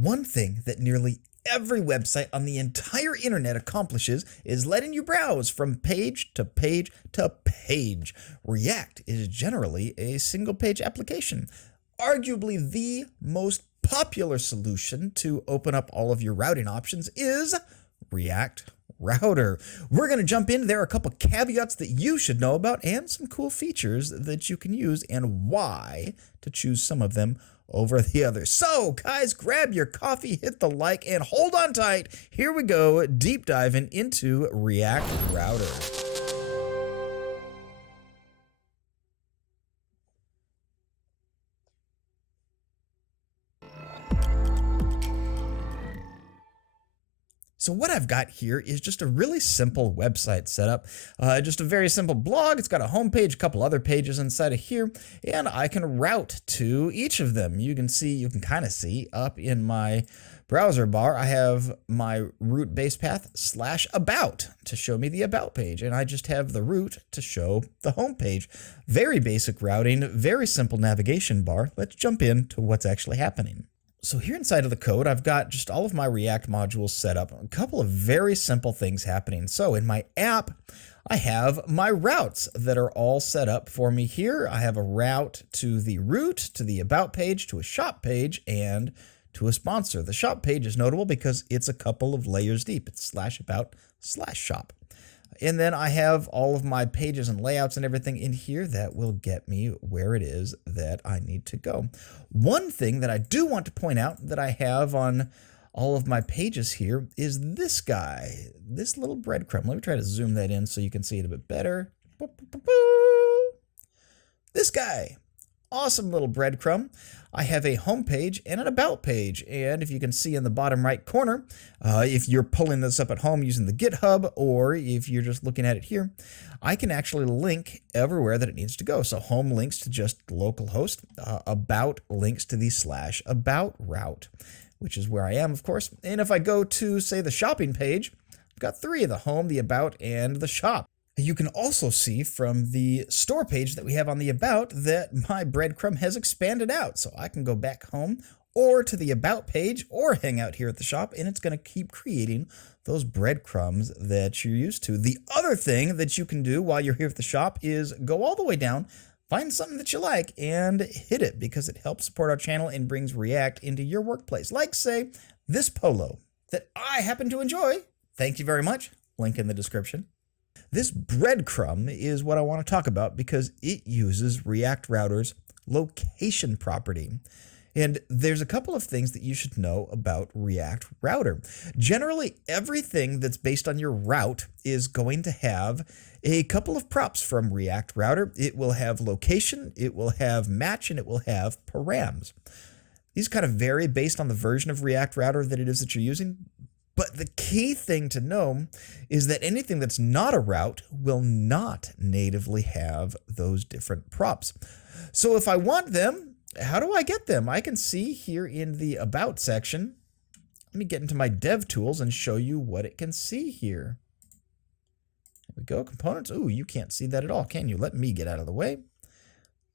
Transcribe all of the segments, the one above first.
One thing that nearly every website on the entire internet accomplishes is letting you browse from page to page to page. React is generally a single page application, arguably the most popular solution to open up all of your routing options is React Router. We're going to jump in. There are a couple caveats that you should know about and some cool features that you can use and why to choose some of them over the others. So, guys, grab your coffee, hit the like, and hold on tight. Here we go, deep diving into React Router. So what I've got here is just a really simple website setup, just a very simple blog. It's got a home page, a couple other pages inside of here, and I can route to each of them. You can kind of see up in my browser bar, I have my root base path /about to show me the about page, and I just have the root to show the home page. Very basic routing, very simple navigation bar. Let's jump into what's actually happening. So here inside of the code, I've got just all of my React modules set up, a couple of very simple things happening. So in my app, I have my routes that are all set up for me here. I have a route to the root, to the about page, to a shop page, and to a sponsor. The shop page is notable because it's a couple of layers deep. It's /about/shop. And then I have all of my pages and layouts and everything in here that will get me where it is that I need to go. One thing that I do want to point out that I have on all of my pages here is this guy, this little breadcrumb. Let me try to zoom that in so you can see it a bit better. This guy. Awesome little breadcrumb. I have a home page and an about page, and if you can see in the bottom right corner, if you're pulling this up at home using the GitHub, or if you're just looking at it here, I can actually link everywhere that it needs to go. So home links to just localhost, about links to the /about route, which is where I am, of course. And if I go to, say, the shopping page, I've got three: the home, the about, and the shop. You can also see from the store page that we have on the about that my breadcrumb has expanded out. So I can go back home or to the about page or hang out here at the shop, and it's going to keep creating those breadcrumbs that you're used to. The other thing that you can do while you're here at the shop is go all the way down, find something that you like, and hit it because it helps support our channel and brings React into your workplace. Like, say, this polo that I happen to enjoy. Thank you very much. Link in the description. This breadcrumb is what I want to talk about because it uses React Router's location property. And there's a couple of things that you should know about React Router. Generally, everything that's based on your route is going to have a couple of props from React Router. It will have location, it will have match, and it will have params. These kind of vary based on the version of React Router that it is that you're using. But the key thing to know is that anything that's not a route will not natively have those different props. So if I want them, how do I get them? I can see here in the About section. Let me get into my Dev Tools and show you what it can see here. There we go, components. Ooh, you can't see that at all, can you? Let me get out of the way.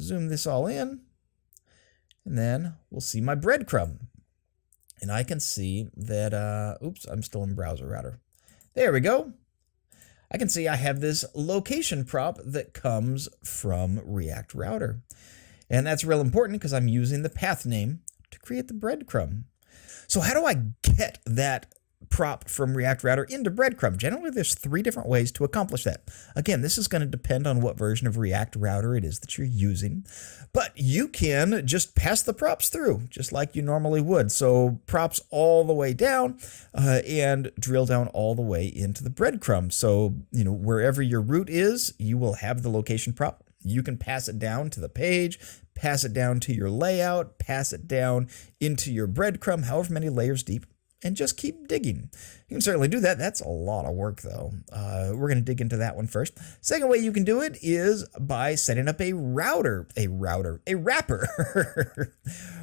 Zoom this all in. And then we'll see my breadcrumb. And I can see that, oops, I'm still in Browser Router. There we go. I can see I have this location prop that comes from React Router. And that's real important because I'm using the path name to create the breadcrumb. So how do I get that prop from React Router into breadcrumb? Generally, there's three different ways to accomplish that. Again, this is going to depend on what version of React Router it is that you're using, but you can just pass the props through just like you normally would. So props all the way down and drill down all the way into the breadcrumb. So, wherever your root is, you will have the location prop. You can pass it down to the page, pass it down to your layout, pass it down into your breadcrumb, however many layers deep, and just keep digging. You can certainly do that. That's a lot of work, though. We're going to dig into that one first. Second way you can do it is by setting up a wrapper.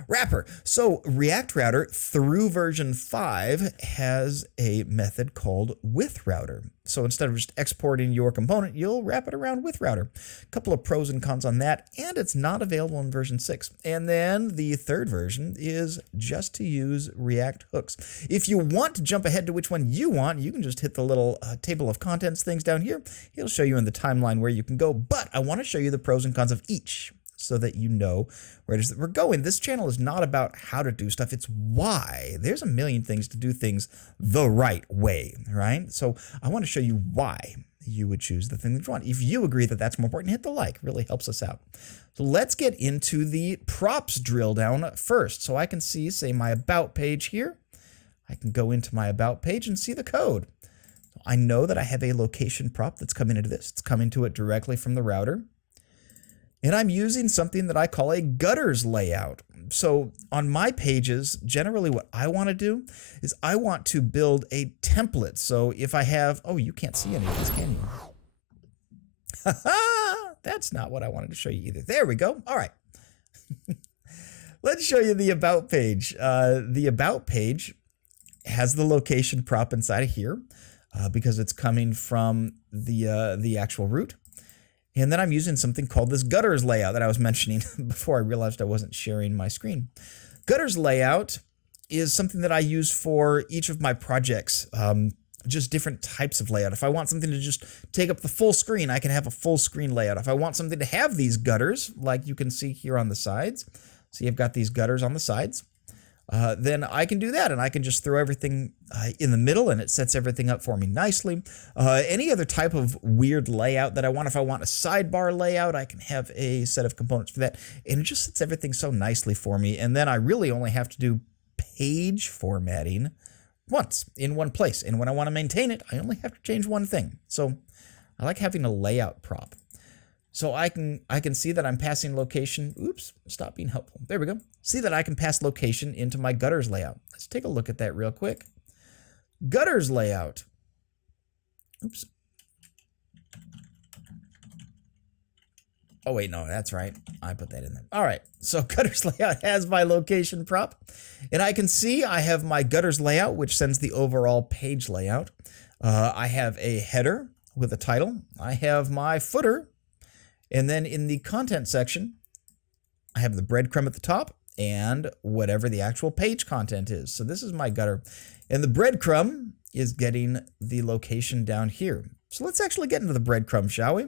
Wrapper. So React Router through version 5 has a method called WithRouter. So instead of just exporting your component, you'll wrap it around WithRouter. A couple of pros and cons on that, and it's not available in version 6. And then the third version is just to use React hooks. If you want to jump ahead to which one you want, you can just hit the little table of contents things down here. It'll show you in the timeline where you can go, but I want to show you the pros and cons of each so that you know where it is that we're going. This channel is not about how to do stuff, it's why. There's a million things to do things the right way, right? So I want to show you why you would choose the thing that you want. If you agree that that's more important, hit the like, really helps us out. So let's get into the props drill down first. So I can see, say, my about page here. I can go into my about page and see the code. I know that I have a location prop that's coming into this. It's coming to it directly from the router. And I'm using something that I call a gutters layout. So on my pages, generally what I want to do is I want to build a template. So if I have, oh, you can't see any of this, can you? That's not what I wanted to show you either. There we go. All right. Let's show you the about page. The about page has the location prop inside of here because it's coming from the actual root. And then I'm using something called this gutters layout that I was mentioning before I realized I wasn't sharing my screen. Gutters layout is something that I use for each of my projects, just different types of layout. If I want something to just take up the full screen, I can have a full screen layout. If I want something to have these gutters, like you can see here on the sides, see I've got these gutters on the sides, then I can do that, and I can just throw everything in the middle, and it sets everything up for me nicely. Any other type of weird layout that I want, if I want a sidebar layout, I can have a set of components for that, and it just sets everything so nicely for me. And then I really only have to do page formatting once in one place, and when I want to maintain it, I only have to change one thing. So I like having a layout prop. So I can see that I'm passing location. Oops, stop being helpful. There we go. See that I can pass location into my gutters layout. Let's take a look at that real quick. Gutters layout. Oops. Oh, wait, no, that's right. I put that in there. All right, so gutters layout has my location prop. And I can see I have my gutters layout, which sends the overall page layout. I have a header with a title. I have my footer. And then in the content section, I have the breadcrumb at the top and whatever the actual page content is. So this is my gutter. And the breadcrumb is getting the location down here. So let's actually get into the breadcrumb, shall we?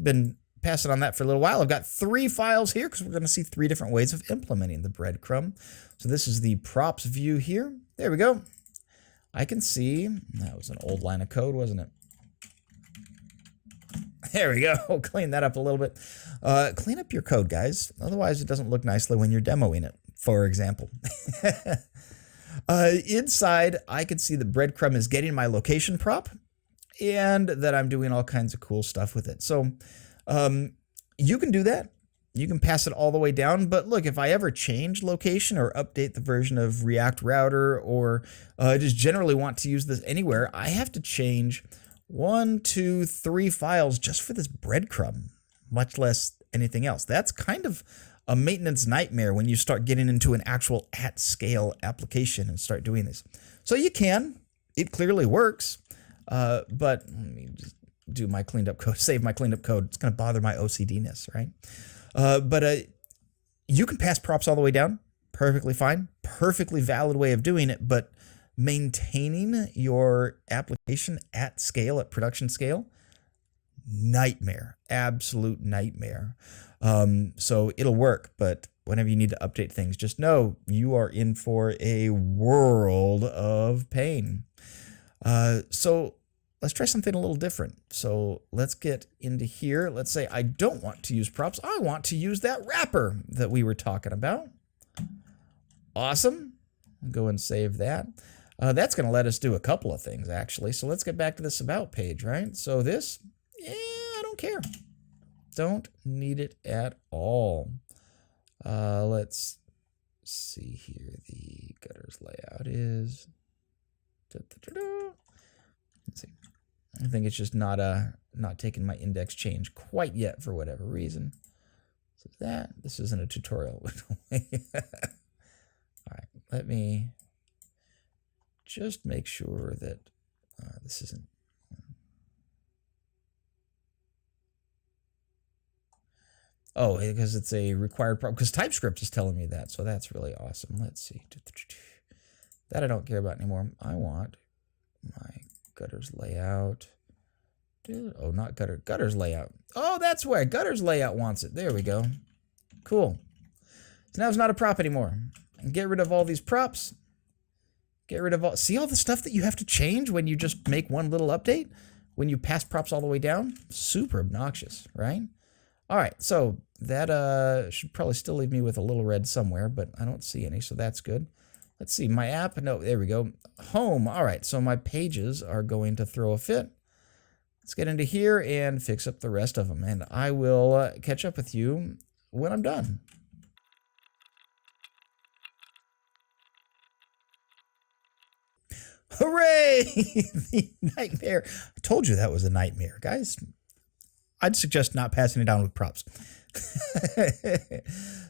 Been passing on that for a little while. I've got 3 files here because we're going to see 3 different ways of implementing the breadcrumb. So this is the props view here. There we go. I can see, that was an old line of code, wasn't it? There we go. Clean that up a little bit. Clean up your code, guys. Otherwise, it doesn't look nicely when you're demoing it, for example. Inside, I can see the breadcrumb is getting my location prop and that I'm doing all kinds of cool stuff with it. So you can do that. You can pass it all the way down. But look, if I ever change location or update the version of React Router or just generally want to use this anywhere, I have to change 1, 2, 3 files just for this breadcrumb, much less anything else. That's kind of a maintenance nightmare when you start getting into an actual at-scale application and start doing this. So you can. It clearly works. But let me just do my cleaned up code, save my cleaned up code. It's going to bother my OCD-ness, right? But you can pass props all the way down. Perfectly fine. Perfectly valid way of doing it, but maintaining your application at scale, at production scale, nightmare, absolute nightmare. So it'll work, but whenever you need to update things, just know you are in for a world of pain. So let's try something a little different. So let's get into here. Let's say I don't want to use props. I want to use that wrapper that we were talking about. Awesome. Go and save that. That's going to let us do a couple of things, actually. So let's get back to this about page, right? So this, I don't care. Don't need it at all. Let's see here. The gutters layout is Let's see. I think it's just not taking my index change quite yet for whatever reason. So this isn't a tutorial. All right, let me just make sure that this isn't. Oh, because it's a required problem. Because TypeScript is telling me that, so that's really awesome. Let's see. That I don't care about anymore. I want my gutters layout. Oh, not gutters layout. Oh, that's where gutters layout wants it. There we go. Cool. So now it's not a prop anymore. And get rid of all these props. Get rid of all. See all the stuff that you have to change when you just make one little update? When you pass props all the way down? Super obnoxious, right? All right, so that should probably still leave me with a little red somewhere, but I don't see any, so that's good. Let's see, my app, no, there we go. Home, all right, so my pages are going to throw a fit. Let's get into here and fix up the rest of them, and I will catch up with you when I'm done. Hooray! The nightmare. I told you that was a nightmare, guys. I'd suggest not passing it down with props.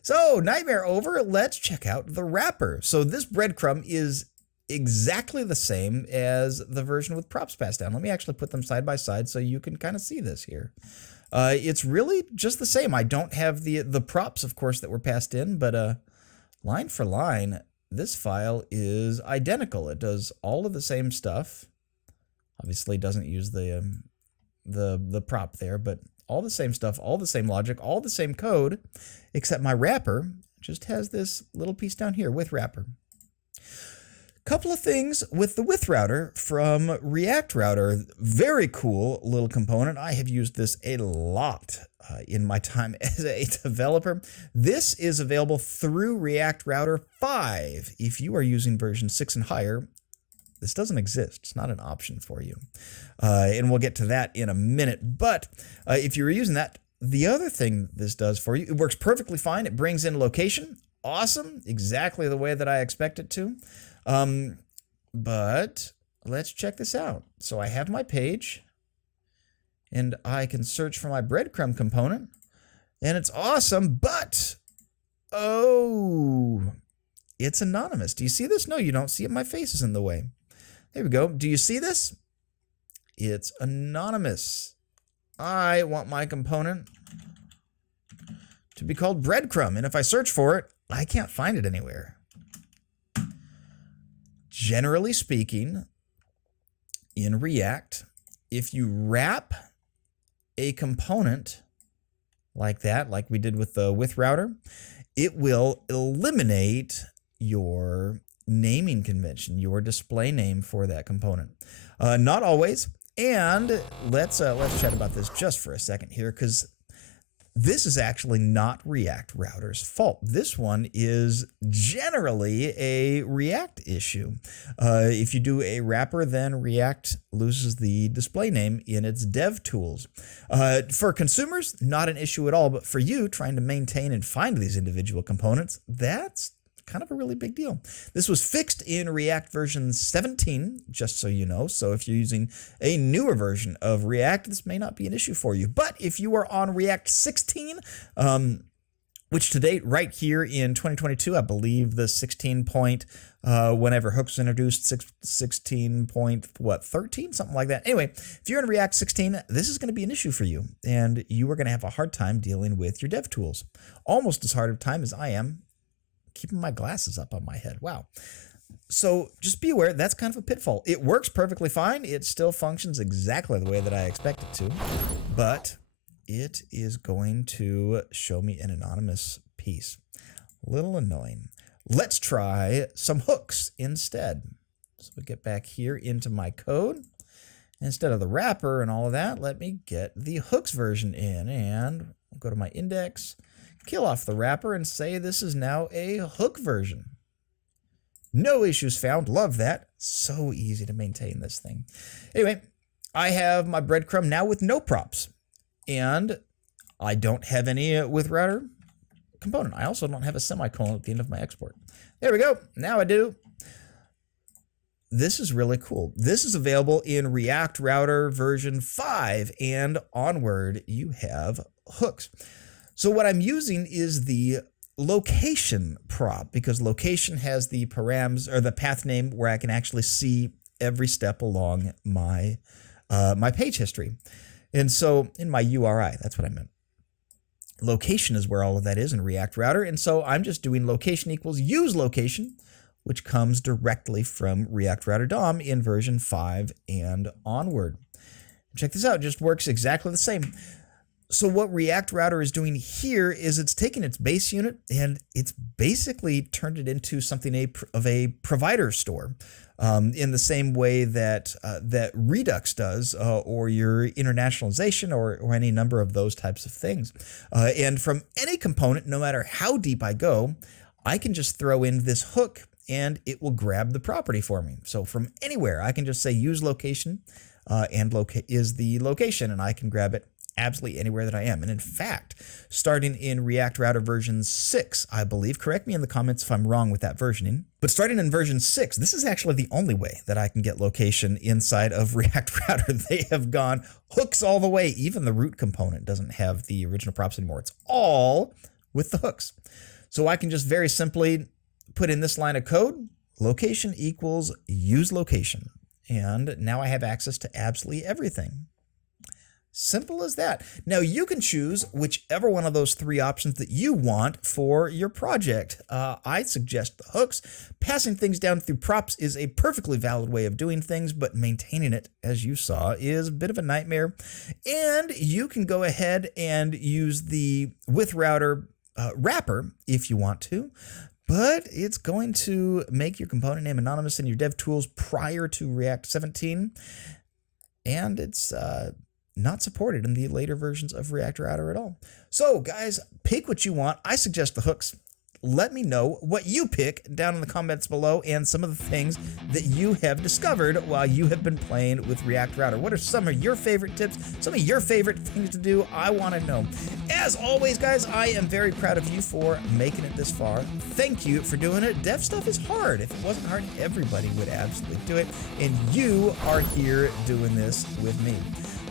So, nightmare over. Let's check out the wrapper. So this breadcrumb is exactly the same as the version with props passed down. Let me actually put them side by side so you can kind of see this here. It's really just the same. I don't have the props, of course, that were passed in, but line for line, this file is identical. It does all of the same stuff. Obviously, it doesn't use the prop there, but all the same stuff, all the same logic, all the same code, except my wrapper just has this little piece down here, WithRouter. Couple of things with the WithRouter from WithRouter. Very cool little component. I have used this a lot in my time as a developer. This is available through WithRouter 5. If you are using version 6 and higher, this doesn't exist. It's not an option for you. And we'll get to that in a minute. But if you were using that, the other thing this does for you, it works perfectly fine. It brings in location. Awesome. Exactly the way that I expect it to. But let's check this out. So I have my page, and I can search for my breadcrumb component, and it's awesome, but, oh, it's anonymous. Do you see this? No, you don't see it. My face is in the way. There we go. Do you see this? It's anonymous. I want my component to be called breadcrumb, and if I search for it, I can't find it anywhere. Generally speaking, in React, if you wrap a component like that, like we did with the WithRouter, it will eliminate your naming convention, your display name for that component. Not always. And let's chat about this just for a second here, because this is actually not React Router's fault. This one is generally a React issue. If you do a wrapper, then React loses the display name in its dev tools. For consumers, not an issue at all, but for you trying to maintain and find these individual components, that's kind of a really big deal. This was fixed in React version 17, just so you know. So if you're using a newer version of React, this may not be an issue for you. But if you are on React 16, which to date, right here in 2022, I believe the 16 point, whenever hooks introduced, 16 point, what, 13? Something like that. Anyway, if you're in React 16, this is going to be an issue for you. And you are going to have a hard time dealing with your dev tools. Almost as hard of a time as I am keeping my glasses up on my head. Wow. So just be aware, that's kind of a pitfall. It works perfectly fine. It still functions exactly the way that I expect it to, but it is going to show me an anonymous piece. A little annoying. Let's try some hooks instead. So we get back here into my code. Instead of the wrapper and all of that, let me get the hooks version in, and go to my index, kill off the wrapper, and say this is now a hook version. No issues found. Love that. So easy to maintain this thing. Anyway, I have my breadcrumb now with no props. And I don't have any WithRouter component. I also don't have a semicolon at the end of my export. There we go. Now I do. this is really cool. This is available in WithRouter version 5 and onward. You have hooks. So what I'm using is the location prop, because location has the params or the path name where I can actually see every step along my my page history. And so in my URI, that's what I meant. Location is where all of that is in WithRouter. And so I'm just doing location equals use location, which comes directly from WithRouter DOM in version 5 and onward. Check this out, it just works exactly the same. So what WithRouter is doing here is it's taking its base unit and it's basically turned it into something of a provider store. In the same way that that Redux does, or your internationalization, or any number of those types of things. And from any component, no matter how deep I go, I can just throw in this hook and it will grab the property for me. So from anywhere, I can just say use location, and is the location, and I can grab it absolutely anywhere that I am. And in fact, starting in WithRouter version 6, I believe, correct me in the comments if I'm wrong with that versioning, but starting in version 6, this is actually the only way that I can get location inside of WithRouter. They have gone hooks all the way. Even the root component doesn't have the original props anymore. It's all with the hooks. So I can just very simply put in this line of code, location equals use location. And now I have access to absolutely everything. Simple as that. Now you can choose whichever one of those 3 options that you want for your project. I suggest the hooks. Passing things down through props is a perfectly valid way of doing things, but maintaining it, as you saw, is a bit of a nightmare. And you can go ahead and use the WithRouter wrapper if you want to, but it's going to make your component name anonymous in your dev tools prior to React 17, and it's not supported in the later versions of WithRouter at all. So guys, pick what you want. I suggest the hooks. Let me know what you pick down in the comments below and some of the things that you have discovered while you have been playing with WithRouter. What are some of your favorite tips, some of your favorite things to do? I want to know. As always, guys, I am very proud of you for making it this far. Thank you for doing it. Dev stuff is hard. If it wasn't hard, everybody would absolutely do it. And you are here doing this with me.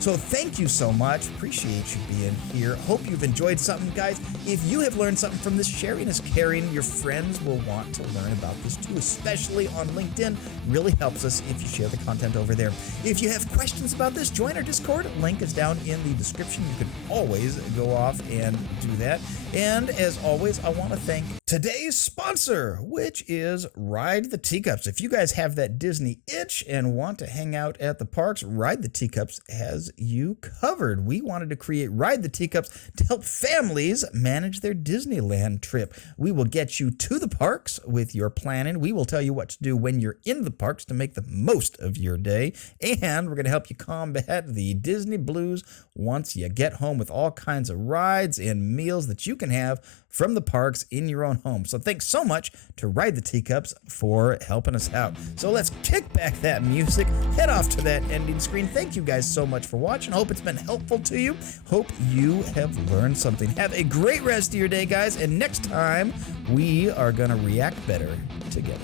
So thank you so much. Appreciate you being here. Hope you've enjoyed something, guys. If you have learned something from this, sharing is caring. Your friends will want to learn about this too, especially on LinkedIn. Really helps us if you share the content over there. If you have questions about this, join our Discord. Link is down in the description. You can always go off and do that. And as always, I want to thank today's sponsor, which is Ride the Teacups. If you guys have that Disney itch and want to hang out at the parks, Ride the Teacups has you covered. We wanted to create Ride the Teacups to help families manage their Disneyland trip. We will get you to the parks with your planning. We will tell you what to do when you're in the parks to make the most of your day. And we're going to help you combat the Disney blues once you get home with all kinds of rides and meals that you can have from the parks in your own home. So thanks so much to Ride the Teacups for helping us out. So let's kick back that music, head off to that ending screen. Thank you guys so much for watching. Hope it's been helpful to you. Hope you have learned something. Have a great rest of your day, guys. And next time, we are going to react better together.